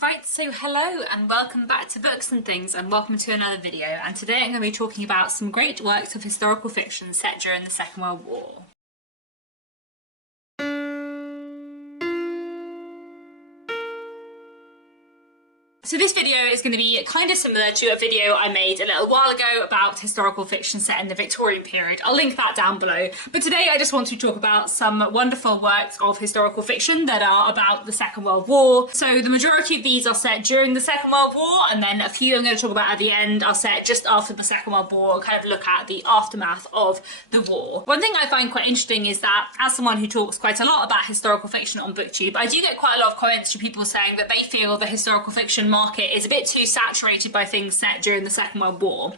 Right, so hello and welcome back to Books and Things, and welcome to another video. And today I'm going to be talking about some great works of historical fiction set during the Second World War. So this video is going to be kind of similar to a video I made a little while ago about historical fiction set in the Victorian period. I'll link that down below. But today I just want to talk about some wonderful works of historical fiction that are about the Second World War. So the majority of these are set during the Second World War, and then a few I'm going to talk about at the end are set just after the Second World War, and kind of look at the aftermath of the war. One thing I find quite interesting is that, as someone who talks quite a lot about historical fiction on BookTube, I do get quite a lot of comments from people saying that they feel the historical fiction market is a bit too saturated by things set during the Second World War.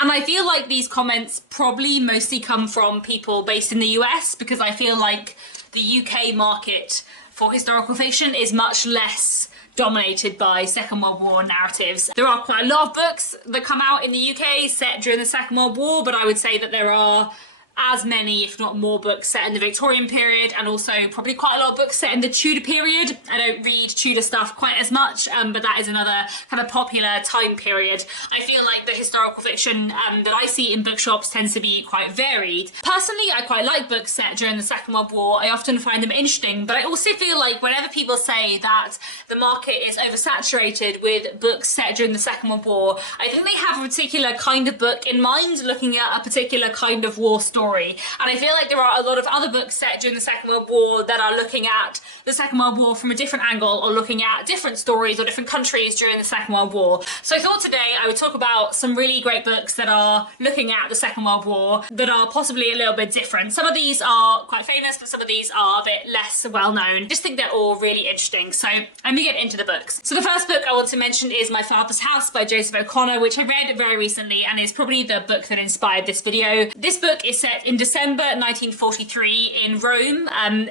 And I feel like these comments probably mostly come from people based in the US, because I feel like the UK market for historical fiction is much less dominated by Second World War narratives. There are quite a lot of books that come out in the UK set during the Second World War, but I would say that there are as many, if not more, books set in the Victorian period, and also probably quite a lot of books set in the Tudor period. I don't read Tudor stuff quite as much, but that is another kind of popular time period. I feel like the historical fiction that I see in bookshops tends to be quite varied. Personally, I quite like books set during the Second World War. I often find them interesting, but I also feel like whenever people say that the market is oversaturated with books set during the Second World War, I think they have a particular kind of book in mind, looking at a particular kind of war story. And I feel like there are a lot of other books set during the Second World War that are looking at the Second World War from a different angle, or looking at different stories or different countries during the Second World War. So I thought today I would talk about some really great books that are looking at the Second World War that are possibly a little bit different. Some of these are quite famous, but some of these are a bit less well known. I just think they're all really interesting. So let me get into the books. So the first book I want to mention is My Father's House by Joseph O'Connor, which I read very recently and is probably the book that inspired this video. This book is set in December 1943 in Rome,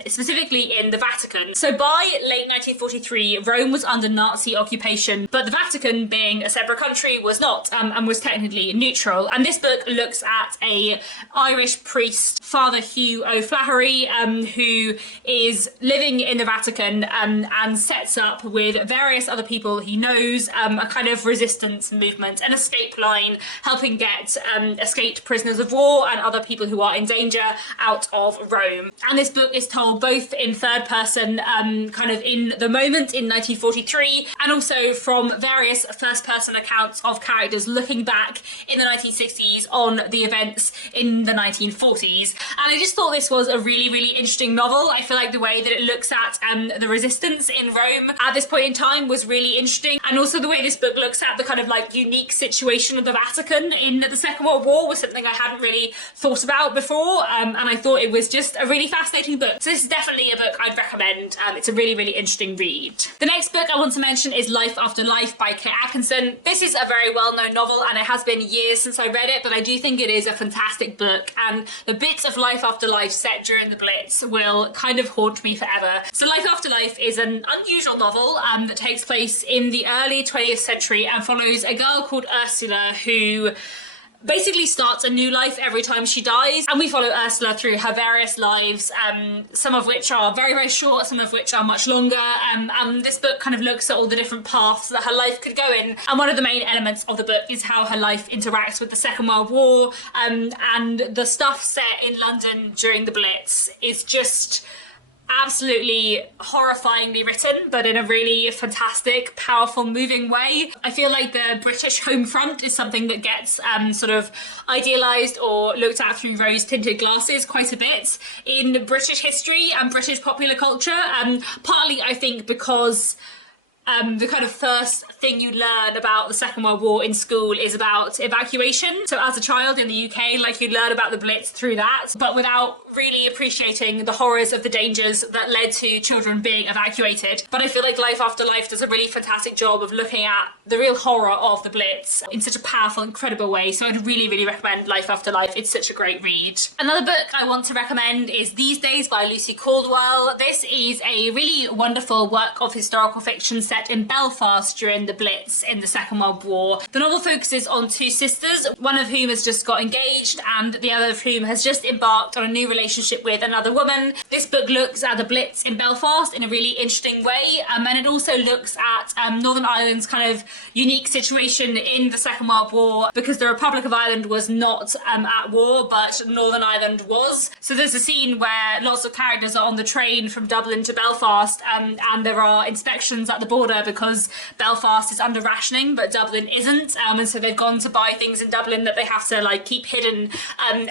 specifically in the Vatican. So by late 1943, Rome was under Nazi occupation, but the Vatican, being a separate country, was not, and was technically neutral. And this book looks at a Irish priest, Father Hugh O'Flaherty, who is living in the Vatican and sets up with various other people he knows a kind of resistance movement, an escape line, helping get escaped prisoners of war and other people who are in danger out of Rome. And this book is told both in third person, kind of in the moment in 1943, and also from various first person accounts of characters looking back in the 1960s on the events in the 1940s. And I just thought this was a really, really interesting novel. I feel like the way that it looks at the resistance in Rome at this point in time was really interesting. And also the way this book looks at the kind of like unique situation of the Vatican in the Second World War was something I hadn't really thought about before, and I thought it was just a really fascinating book. So this is definitely a book I'd recommend. It's a really, really interesting read. The next book I want to mention is Life After Life by Kate Atkinson. This is a very well-known novel, and it has been years since I read it, but I do think it is a fantastic book, and the bits of Life After Life set during the Blitz will kind of haunt me forever. So Life After Life is an unusual novel that takes place in the early 20th century and follows a girl called Ursula who basically starts a new life every time she dies, and we follow Ursula through her various lives, some of which are very, very short, some of which are much longer, and this book kind of looks at all the different paths that her life could go in. And one of the main elements of the book is how her life interacts with the Second World War, and the stuff set in London during the Blitz is just absolutely horrifyingly written, but in a really fantastic, powerful, moving way. I feel like the British home front is something that gets sort of idealised or looked at through rose-tinted glasses quite a bit in British history and British popular culture, partly I think because the kind of first thing you learn about the Second World War in school is about evacuation. So as a child in the UK, like, you learn about the Blitz through that, but without really appreciating the horrors of the dangers that led to children being evacuated. But I feel like Life After Life does a really fantastic job of looking at the real horror of the Blitz in such a powerful, incredible way. So I'd really, really recommend Life After Life. It's such a great read. Another book I want to recommend is These Days by Lucy Caldwell. This is a really wonderful work of historical fiction set set in Belfast during the Blitz in the Second World War. The novel focuses on two sisters, one of whom has just got engaged and the other of whom has just embarked on a new relationship with another woman. This book looks at the Blitz in Belfast in a really interesting way, and it also looks at Northern Ireland's kind of unique situation in the Second World War, because the Republic of Ireland was not at war, but Northern Ireland was. So there's a scene where lots of characters are on the train from Dublin to Belfast, and there are inspections at the border because Belfast is under rationing but Dublin isn't, and so they've gone to buy things in Dublin that they have to like keep hidden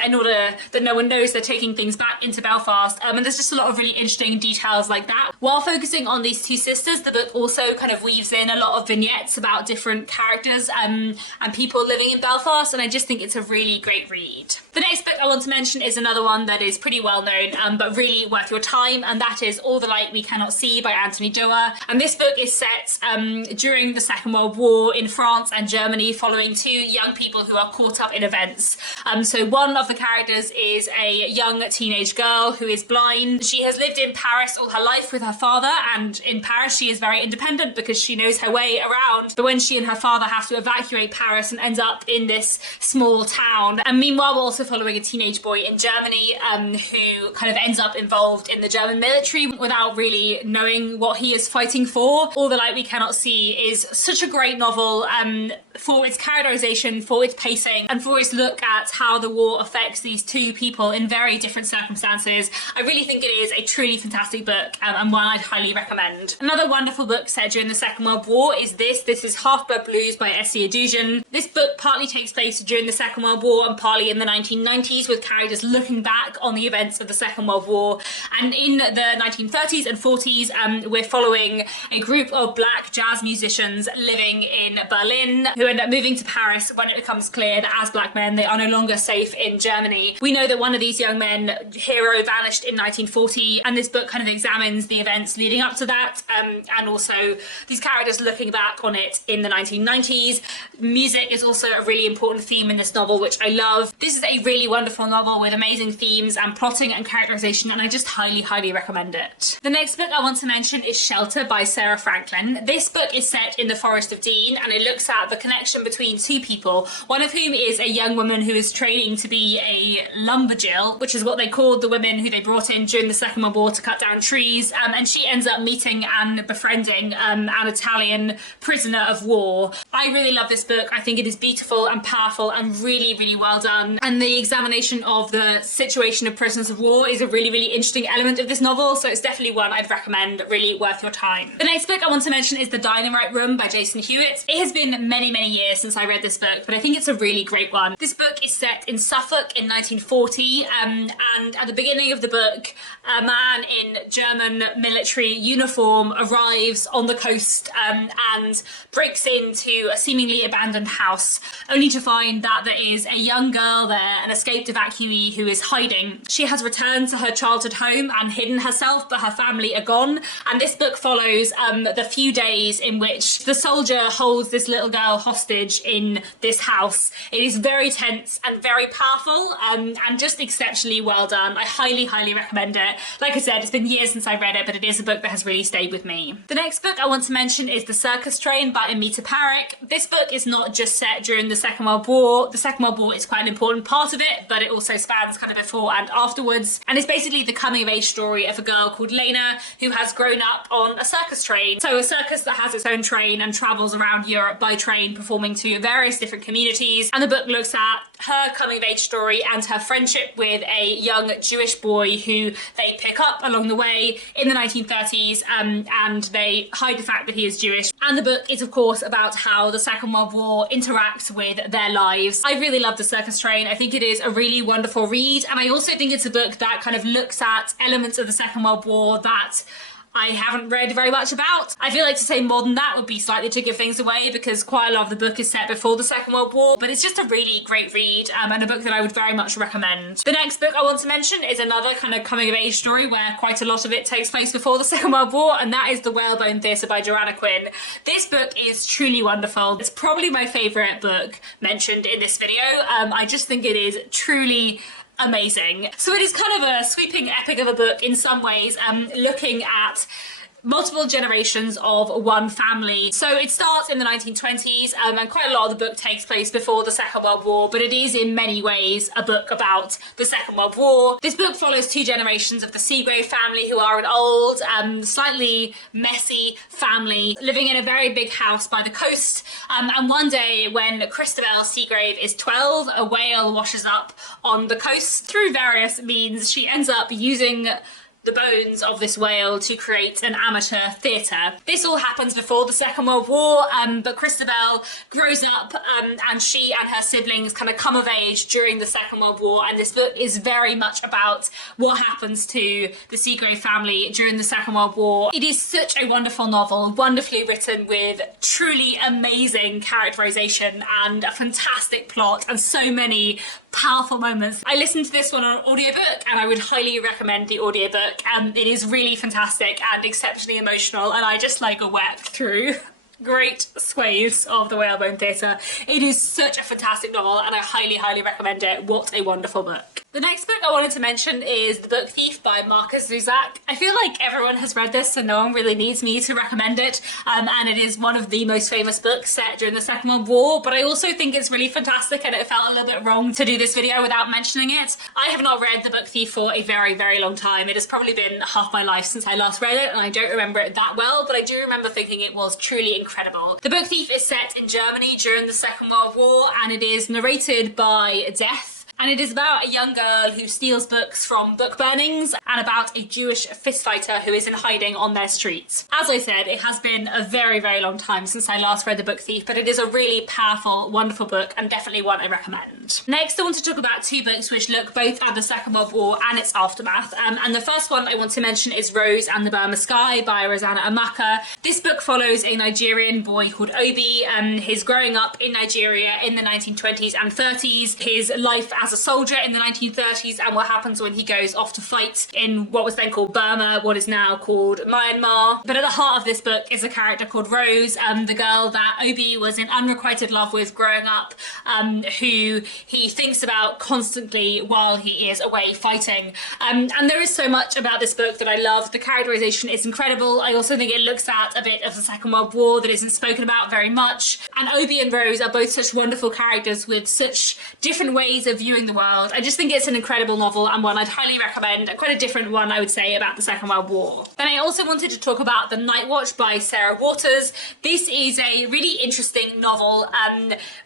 in order that no one knows they're taking things back into Belfast, and there's just a lot of really interesting details like that. While focusing on these two sisters, the book also kind of weaves in a lot of vignettes about different characters and people living in Belfast, and I just think it's a really great read. The next book I want to mention is another one that is pretty well known but really worth your time, and that is All the Light We Cannot See by Anthony Doerr. And this book is set during the Second World War in France and Germany, following two young people who are caught up in events. So one of the characters is a young teenage girl who is blind. She has lived in Paris all her life with her father, and in Paris she is very independent because she knows her way around. But when she and her father have to evacuate Paris and ends up in this small town, and meanwhile we're also following a teenage boy in Germany who kind of ends up involved in the German military without really knowing what he is fighting for. All the Light We Cannot See is such a great novel for its characterization, for its pacing, and for its look at how the war affects these two people in very different circumstances. I really think it is a truly fantastic book and one I'd highly recommend. Another wonderful book set during the Second World War is this. This is Half-Blood Blues by Essie Adujan. This book partly takes place during the Second World War and partly in the 1990s, with characters looking back on the events of the Second World War. And in the 1930s and 40s, we're following a group of black jazz musicians living in Berlin who end up moving to Paris when it becomes clear that as black men they are no longer safe in Germany. We know that one of these young men, Hero, vanished in 1940, and this book kind of examines the events leading up to that, and also these characters looking back on it in the 1990s. Music is also a really important theme in this novel, which I love. This is a really wonderful novel with amazing themes and plotting and characterization, and I just highly recommend it. The next book I want to mention is Shelter by Sarah Franklin. This book is set in the Forest of Dean, and it looks at the connection between two people, one of whom is a young woman who is training to be a lumberjill, which is what they called the women who they brought in during the Second World War to cut down trees, and she ends up meeting and befriending an Italian prisoner of war. I really love this book. I think it is beautiful and powerful and really well done, and the examination of the situation of prisoners of war is a really interesting element of this novel, so it's definitely one I'd recommend, really worth your time. The next book I want to mention is The Dynamite Room by Jason Hewitt. It has been many years since I read this book, but I think it's a really great one. This book is set in Suffolk in 1940, and at the beginning of the book, a man in German military uniform arrives on the coast and breaks into a seemingly abandoned house, only to find that there is a young girl there, an escaped evacuee who is hiding. She has returned to her childhood home and hidden herself, but her family are gone, and this book follows the few days in which the soldier holds this little girl hostage in this house. It is very tense and very powerful, and just exceptionally well done. I highly recommend it. Like I said, it's been years since I read it, but it is a book that has really stayed with me. The next book I want to mention is The Circus Train by Amita Parekh. This book is not just set during the Second World War. The Second World War is quite an important part of it, but it also spans kind of before and afterwards, and it's basically the coming of age story of a girl called Lena who has grown up on a circus train. So a circus that has its own train and travels around Europe by train, performing to various different communities, and the book looks at her coming of age story and her friendship with a young Jewish boy who they pick up along the way in the 1930s, and they hide the fact that he is Jewish. And the book is of course about how the Second World War interacts with their lives. I really love The Circus Train. I think it is a really wonderful read, and I also think it's a book that kind of looks at elements of the Second World War that I haven't read very much about. I feel like to say more than that would be slightly to give things away, because quite a lot of the book is set before the Second World War, but it's just a really great read, and a book that I would very much recommend. The next book I want to mention is another kind of coming of age story where quite a lot of it takes place before the Second World War, and that is The Whalebone Theatre by Joanna Quinn. This book is truly wonderful. It's probably my favourite book mentioned in this video. I just think it is truly amazing. So it is kind of a sweeping epic of a book in some ways, looking at multiple generations of one family. So it starts in the 1920s, and quite a lot of the book takes place before the Second World War, but it is in many ways a book about the Second World War. This book follows two generations of the Seagrave family, who are an old, slightly messy family living in a very big house by the coast. And one day when Christabel Seagrave is 12, a whale washes up on the coast. Through various means, she ends up using the bones of this whale to create an amateur theatre. This all happens before the Second World War, but Christabel grows up and she and her siblings kind of come of age during the Second World War, and this book is very much about what happens to the Seagrave family during the Second World War. It is such a wonderful novel, wonderfully written with truly amazing characterization and a fantastic plot and so many powerful moments. I listened to this one on audiobook and I would highly recommend the audiobook. It is really fantastic and exceptionally emotional, and I just like wept through great swathes of the Whalebone Theatre. It is such a fantastic novel and I highly recommend it. What a wonderful book. The next book I wanted to mention is The Book Thief by Markus Zusak. I feel like everyone has read this, so no one really needs me to recommend it, and it is one of the most famous books set during the Second World War, but I also think it's really fantastic and it felt a little bit wrong to do this video without mentioning it. I have not read The Book Thief for a very long time. It has probably been half my life since I last read it, and I don't remember it that well, but I do remember thinking it was truly incredible. The Book Thief is set in Germany during the Second World War, and it is narrated by Death. And it is about a young girl who steals books from book burnings and about a Jewish fistfighter who is in hiding on their streets. As I said, it has been a very long time since I last read The Book Thief, but it is a really powerful, wonderful book and definitely one I recommend. Next, I want to talk about two books which look both at the Second World War and its aftermath. And the first one I want to mention is Rose and the Burma Sky by Rosanna Amaka. This book follows a Nigerian boy called Obi, his growing up in Nigeria in the 1920s and 30s, his life as a soldier in the 1930s, and what happens when he goes off to fight in what was then called Burma, what is now called Myanmar. But at the heart of this book is a character called Rose, the girl that Obi was in unrequited love with growing up, who he thinks about constantly while he is away fighting. And there is so much about this book that I love. The characterization is incredible. I also think it looks at a bit of the Second World War that isn't spoken about very much. And Obi and Rose are both such wonderful characters with such different ways of viewing the world. I just think it's an incredible novel and one I'd highly recommend, quite a different one I would say about the Second World War. Then I also wanted to talk about The Night Watch by Sarah Waters. This is a really interesting novel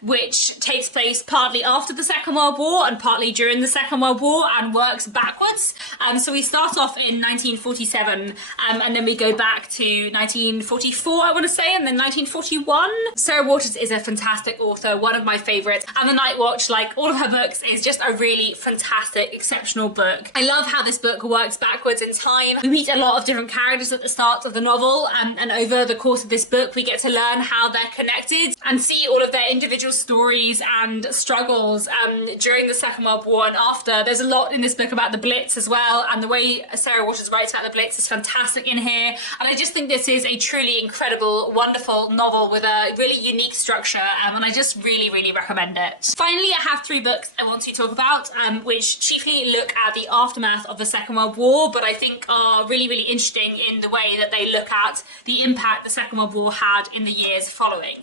which takes place partly after the Second World War and partly during the Second World War and works backwards. So we start off in 1947 and then we go back to 1944 I want to say, and then 1941. Sarah Waters is a fantastic author, one of my favourites, and The Night Watch, like all of her books, is just a really fantastic, exceptional book. I love how this book works backwards in time. We meet a lot of different characters at the start of the novel, and over the course of this book we get to learn how they're connected and see all of their individual stories and struggles during the Second World War and after. There's a lot in this book about the Blitz as well, and the way Sarah Waters writes about the Blitz is fantastic in here, and I just think this is a truly incredible, wonderful novel with a really unique structure, and I just really recommend it. Finally, I have three books I want to talk about, which chiefly look at the aftermath of the Second World War, but I think are really interesting in the way that they look at the impact the Second World War had in the years following.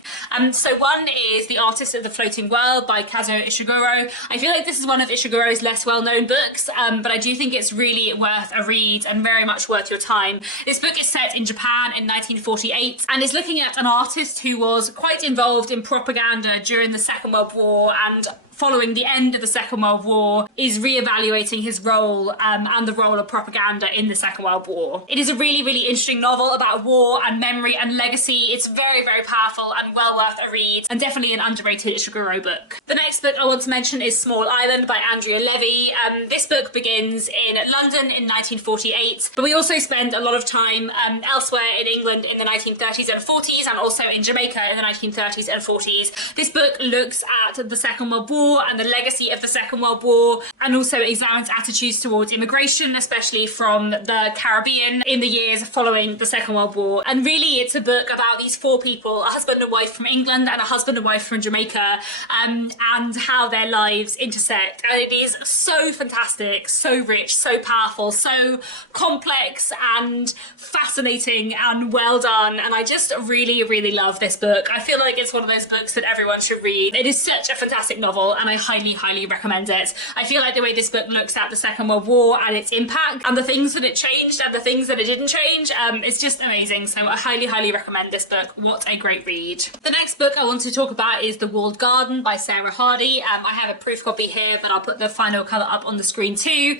So one is The Artist of the Floating World by Kazuo Ishiguro. I feel like this is one of Ishiguro's less well-known books, but I do think it's really worth a read and very much worth your time. This book is set in Japan in 1948 and is looking at an artist who was quite involved in propaganda during the Second World War, and following the end of the Second World War is re-evaluating his role and the role of propaganda in the Second World War. It is a really interesting novel about war and memory and legacy. It's very powerful and well worth a read, and definitely an underrated Ishiguro book. The next book I want to mention is Small Island by Andrea Levy. This book begins in London in 1948, but we also spend a lot of time elsewhere in England in the 1930s and 40s, and also in Jamaica in the 1930s and 40s. This book looks at the Second World War War and the legacy of the Second World War, and also examines attitudes towards immigration, especially from the Caribbean in the years following the Second World War. And really it's a book about these four people, a husband and wife from England and a husband and wife from Jamaica, and how their lives intersect. And it is so fantastic, so rich, so powerful, so complex and fascinating and well done. And I just really, really love this book. I feel like it's one of those books that everyone should read. It is such a fantastic novel and I highly, highly recommend it. I feel like the way this book looks at the Second World War and its impact and the things that it changed and the things that it didn't change, it's just amazing. So I highly, highly recommend this book. What a great read. The next book I want to talk about is The Walled Garden by Sarah Hardy. I have a proof copy here, but I'll put the final cover up on the screen too.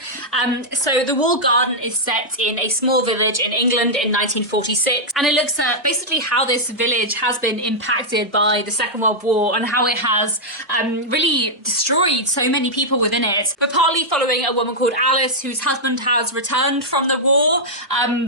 So The Walled Garden is set in a small village in England in 1946, and it looks at basically how this village has been impacted by the Second World War and how it has really destroyed so many people within it. We're partly following a woman called Alice whose husband has returned from the war,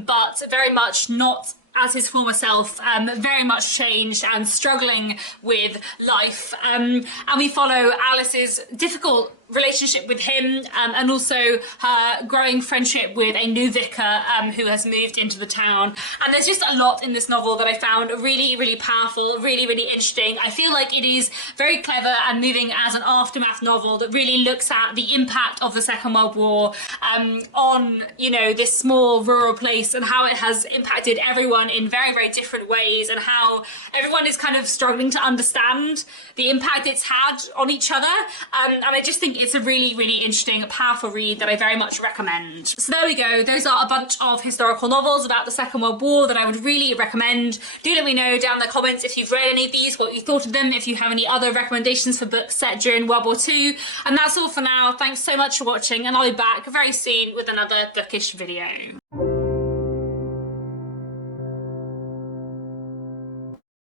but very much not as his former self, very much changed and struggling with life. And we follow Alice's difficult relationship with him, and also her growing friendship with a new vicar who has moved into the town. And there's just a lot in this novel that I found really, really powerful, really, really interesting. I feel like it is very clever and moving as an aftermath novel that really looks at the impact of the Second World War on, you know, this small rural place and how it has impacted everyone in very, very different ways, and how everyone is kind of struggling to understand the impact it's had on each other. And I just think it's a really, really interesting, powerful read that I very much recommend. So there we go. Those are a bunch of historical novels about the Second World War that I would really recommend. Do let me know down in the comments if you've read any of these, what you thought of them, if you have any other recommendations for books set during World War II. And that's all for now. Thanks so much for watching, and I'll be back very soon with another bookish video.